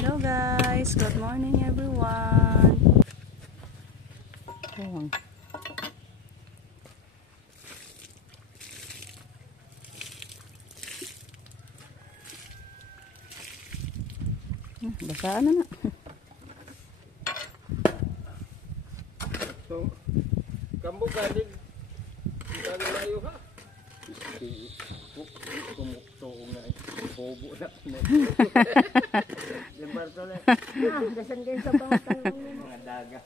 Hello guys, good morning everyone. Basaan na. So, kamu galing layo ha? Kumukto nga bobo na. Yung barto na. Dasan kayo sa pangutang Mga daga.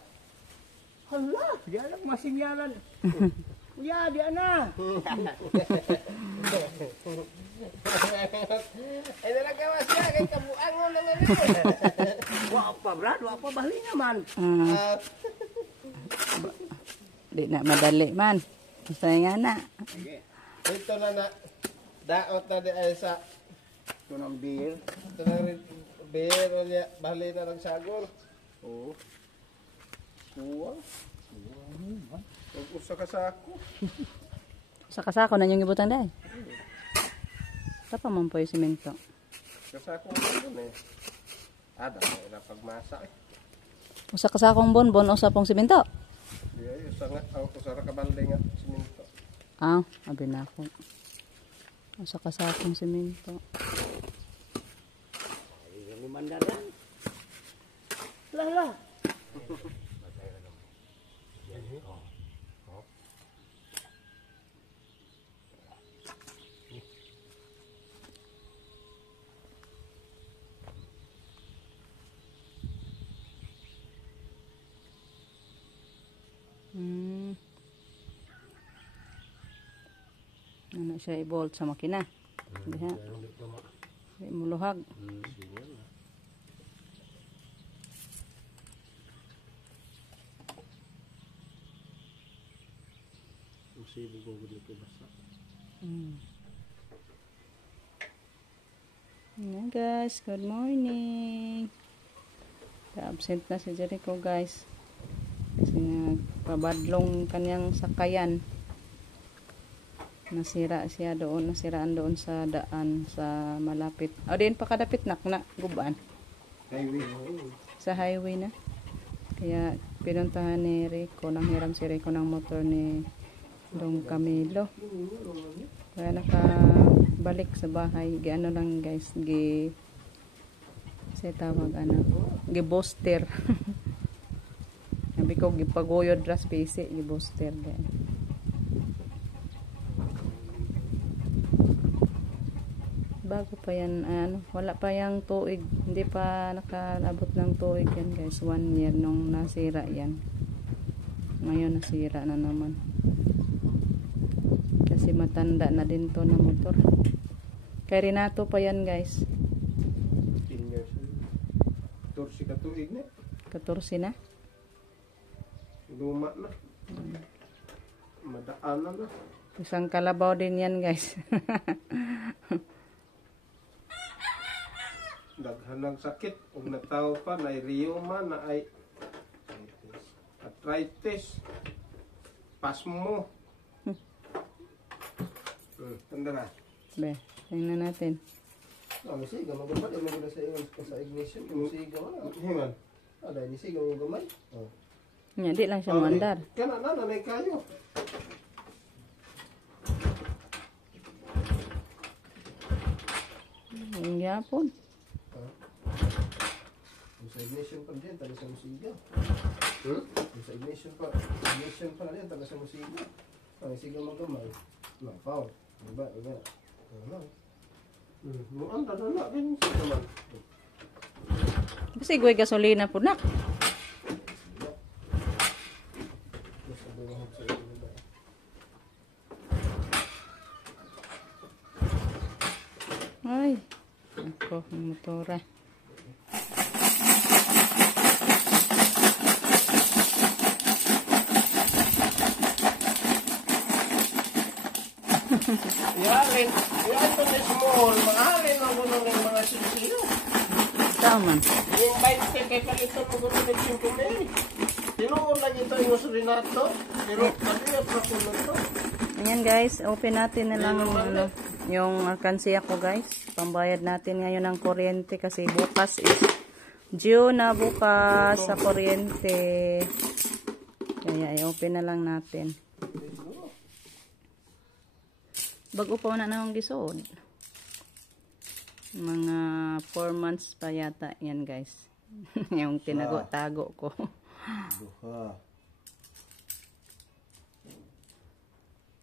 Hala, di alam masinyalan. Ya, di ana. Ay talaga masya kay kabuang mo lang ni. Wa pa brad, wa pa bali naman. Di na madali man. Basta nga na. Ito na daot na di ay sa Tunang beer. ito na rin beer o niya bali na ng sagol. Oo. Kuha. Usa ka sa ako. Sa kasako na yung ibutan dahil. Tapa man po yung simento. Kasako mo eh. Ada na pagmasa eh. Usa kasakong bonbon o sa pong simento. Di ay usa nga usa ra ka balde nga siminto. Abi na ako. Usa kasakong simento. Ay, mandaran. Lah. Ano siya i-bolt sa makina. Diha. Di muluhag. Ayan guys, good morning. Absent na si Jericho guys. Kasi nagpabadlong kanyang sakayan. Nasiraan doon sa daan sa malapit. Din pa kadapit na guban. Highway. Sa highway na. Kaya pinuntahan ni Rico, nang hiram si Rico ng motor ni Dong Camilo. Kaya nakabalik sa bahay. Ano lang guys, kasi tawag gi-booster. Sabi ko gipaguyod ras PC, gi-booster din. Bago pa yan, wala pa yung tuig, hindi pa nakalabot ng tuig yan guys, 1 year nung nasira yan. Ngayon nasira na naman. Kasi matanda na din to na motor. Kay Renato pa yan guys. 10 years. 14 ka tuig na. 14 na. Luma na. Madaan na. Isang kalabaw din yan guys. Daghan ng sakit. Huwag nataw pa. Na rheuma na ay arthritis. Pasmo. Tanda na. Be, tingnan natin. Masiga. Magamad. Maganda sa ignition. Masiga. Himan. Ada masiga mo gamay. Hindi lang siya mandar. Kana na nanay kayo. Ang yapon. Sa ignition pa din, taga sa musiga. Sa ignition pa din, taga sa musiga. Ang siga magamay. Napaw. Diba? Muan na din siya naman. Kasi gue gasolina po na. Ay, ako ang motora. Yan to ni small, mahalin ang gulo ng mga sisiyo. Tama. Yung 20 kay kalito mo gulo ng 5,000. Tinuon lang ito yung Renato, pero kapiyat na puno to. Ayan guys, open natin na lang yung alkansiya ko guys. Pambayad natin ngayon ng kuryente kasi bukas is due na bukas sa kuryente. Kaya i-open na lang natin. Bago pa na akong gisuod. Mga 4 months pa yata yan guys. Yung tinago-tago ko. Duha.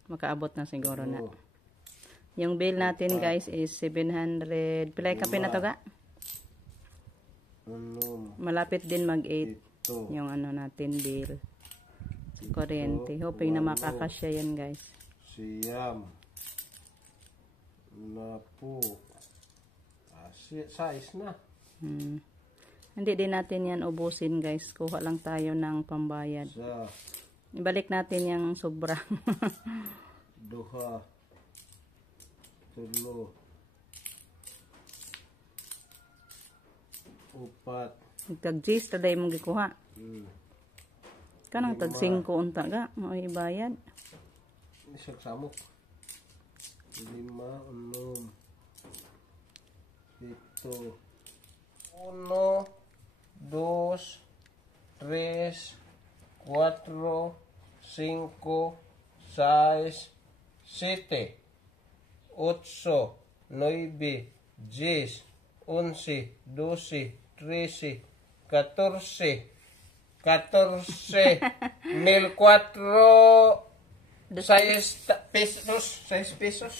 Makaabot na siguro na. Yung bill natin guys is 700. Pilay kape na to ga? Malapit din mag-8 yung ano natin bill. Kuryente. Hoping na makakasya yan guys. Siyam. Na po. Size na. Hindi din natin yan ubusin guys. Kuha lang tayo ng pambayad. Ibalik natin yung sobra. Duha. Tulo. Upat. Tag-G's taday mong gikuha. Kanang tag-5 unta ga. May ibayad. Isang samok. 5, 6, 7. 1, 2, 3, 4, 5, 6, 7, 8, 9, 10, 11, 12, 13, 14, 6 pesos.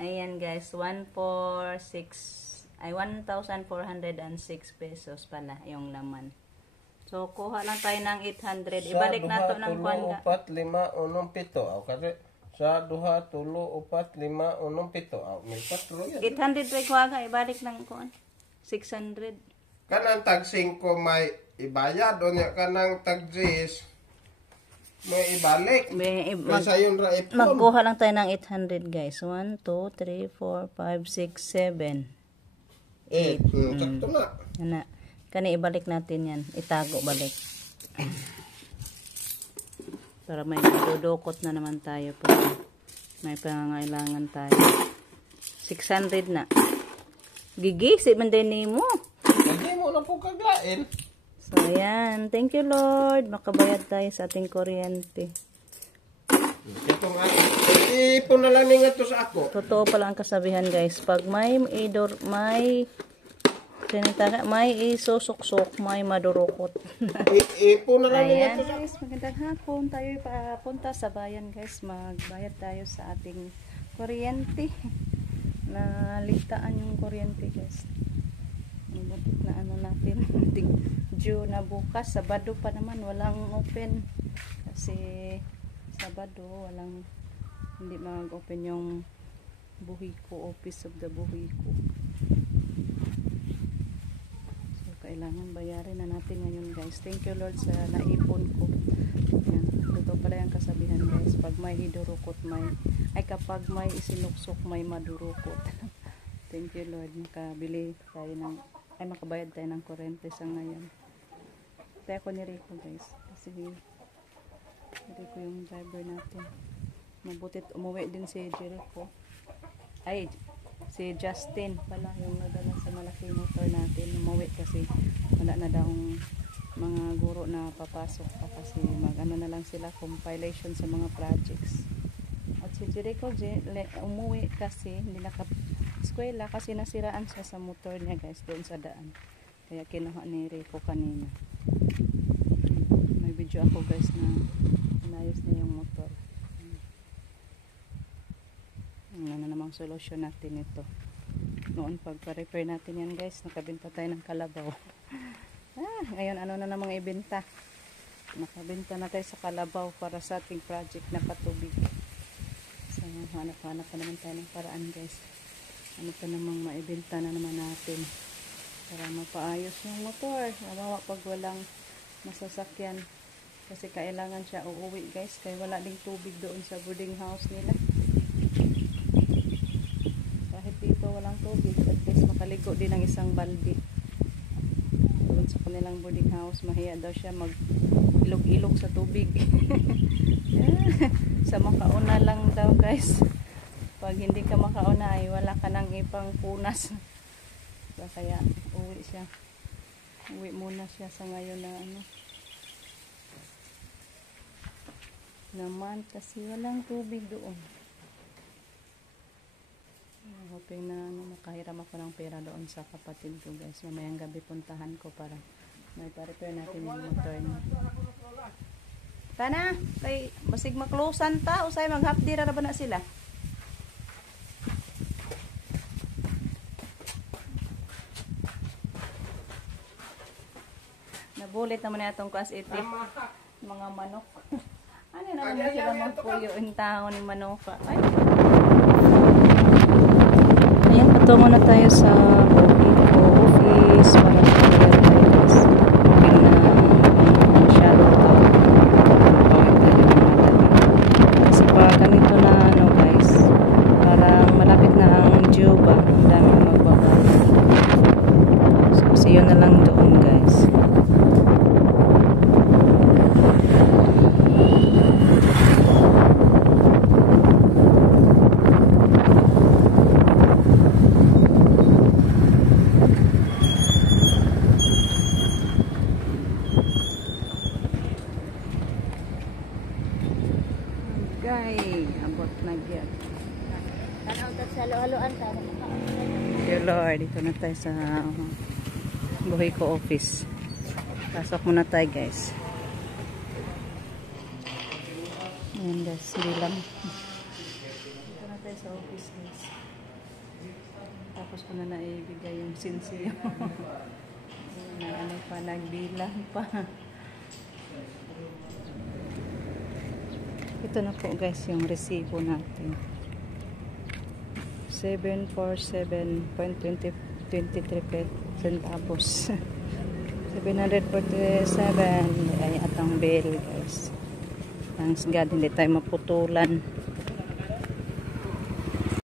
Ayan guys, 1,406 pesos pala yung laman. So, kuha lang tayo ng 800. Ibalik nato ng kuwan ga. 4, 5, 6, 7. Aw kasi sa 2, 3, 4, 5, 6, 7. Aw may 4 yan. 800 ray kuha ga, ibalik ng kuwan. 600. Kanang tag 5 may ibayad o niya kanang tag 10 may ibalik. Kaysa yun ra ipon. Magkuha lang tayo ng 800 guys. 1, 2, 3, 4, 5, 6, 7. 8. Sakto na. Ana. Kani ibalik natin yan. Itago balik. Para may madudukot na naman tayo po. May pangangailangan tayo. 600 na. Gigisip man din mo. Hindi mo na po kagain. So, ayan. Thank you, Lord. Makabayad tayo sa ating kuryente. Itong ipon na lang nga to sa ako. Totoo pala ang kasabihan, guys. Pag may isusok-sok, may madurukot. Ipon na lang nga Ayan, to sa ako. guys. Magandang hapon. Tayo papunta sa bayan, guys. Magbayad tayo sa ating kuryente. Nalitaan yung kuryente, guys. Butik na ano natin. Due na bukas. Sabado pa naman. Walang open. Kasi Sabado, hindi mag-open yung Buhiko, Office of the Buhiko. So, kailangan bayarin na natin ngayon, guys. Thank you, Lord, sa naipon ko. Yan. Totoo pala yung kasabihan, guys. Pag may hidurukot, kapag may isinuksok, may madurukot. Thank you, Lord. Makabayad tayo ng kuryente sa ngayon. Kaya ako ni Rico, guys. Kasi Rico yung driver natin. Mabutit umuwi din si Jericho. Si Justin pala yung nadala sa malaking motor natin. Umuwi kasi wala na daw mga guro na papasok pa kasi mag-ano na lang sila, compilation sa mga projects. At si Jericho umuwi kasi hindi eskwela kasi nasiraan siya sa motor niya, guys, doon sa daan. Kaya kinuha ni Rico kanina. May video ako, guys, na inayos niya yung motor. Ano na namang solusyon natin ito. Noon pagpa-repair natin yan, guys, nakabenta tayo ng kalabaw. Ngayon ano na namang ibenta. Nakabenta na tayo sa kalabaw para sa ating project na patubig. So hanap-hanap pa naman tayo ng paraan, guys. Ano pa namang maibenta na naman natin para mapaayos yung motor. Mabawa pag walang masasakyan kasi kailangan siya uuwi, guys, kaya wala ding tubig doon sa boarding house nila. Kahit dito walang tubig, at least makaligo din ng isang balde doon sa kanilang boarding house. Mahiya daw siya mag ilog-ilog sa tubig. Sa makauna lang daw, guys. Pag hindi ka makauna ay wala ka nang ipang punas. Kaya uwi siya. Uwi muna siya sa ngayon na ano. Naman kasi walang tubig doon. Hoping na ano, makahiram ako ng pera doon sa kapatid ko guys. Mamayang gabi puntahan ko para may pa-repair natin yung motor niya. Tana, kay masig maklosan ta usay mag-half day ra ba na sila? Nabulit naman na itong kas itik. Mga manok. Ano naman na sila magpuyo yung tao ni manok. Ay. Ayan, patungo na tayo sa office para mag-clear tayo guys. Masyado ito. Pawit tayo ng mata. Kasi pa ganito na ano guys. Parang malapit na ang Juba. Ang dami magbabayad. So, see you na lang doon guys. Gay, abot na gyud. Tanaw ta sa halo-haloan ta. Dear Lord, dito na tayo sa buhay ko office. Pasok muna tayo guys. Ayan guys, bilang. Dito na tayo sa office guys. Tapos ko na naibigay yung sinsiyo. Ano pa, nagbilang pa. Ito na po guys yung resibo natin. 747.23 centavos. 747 ay atang bill guys. Thanks God hindi tayo maputulan.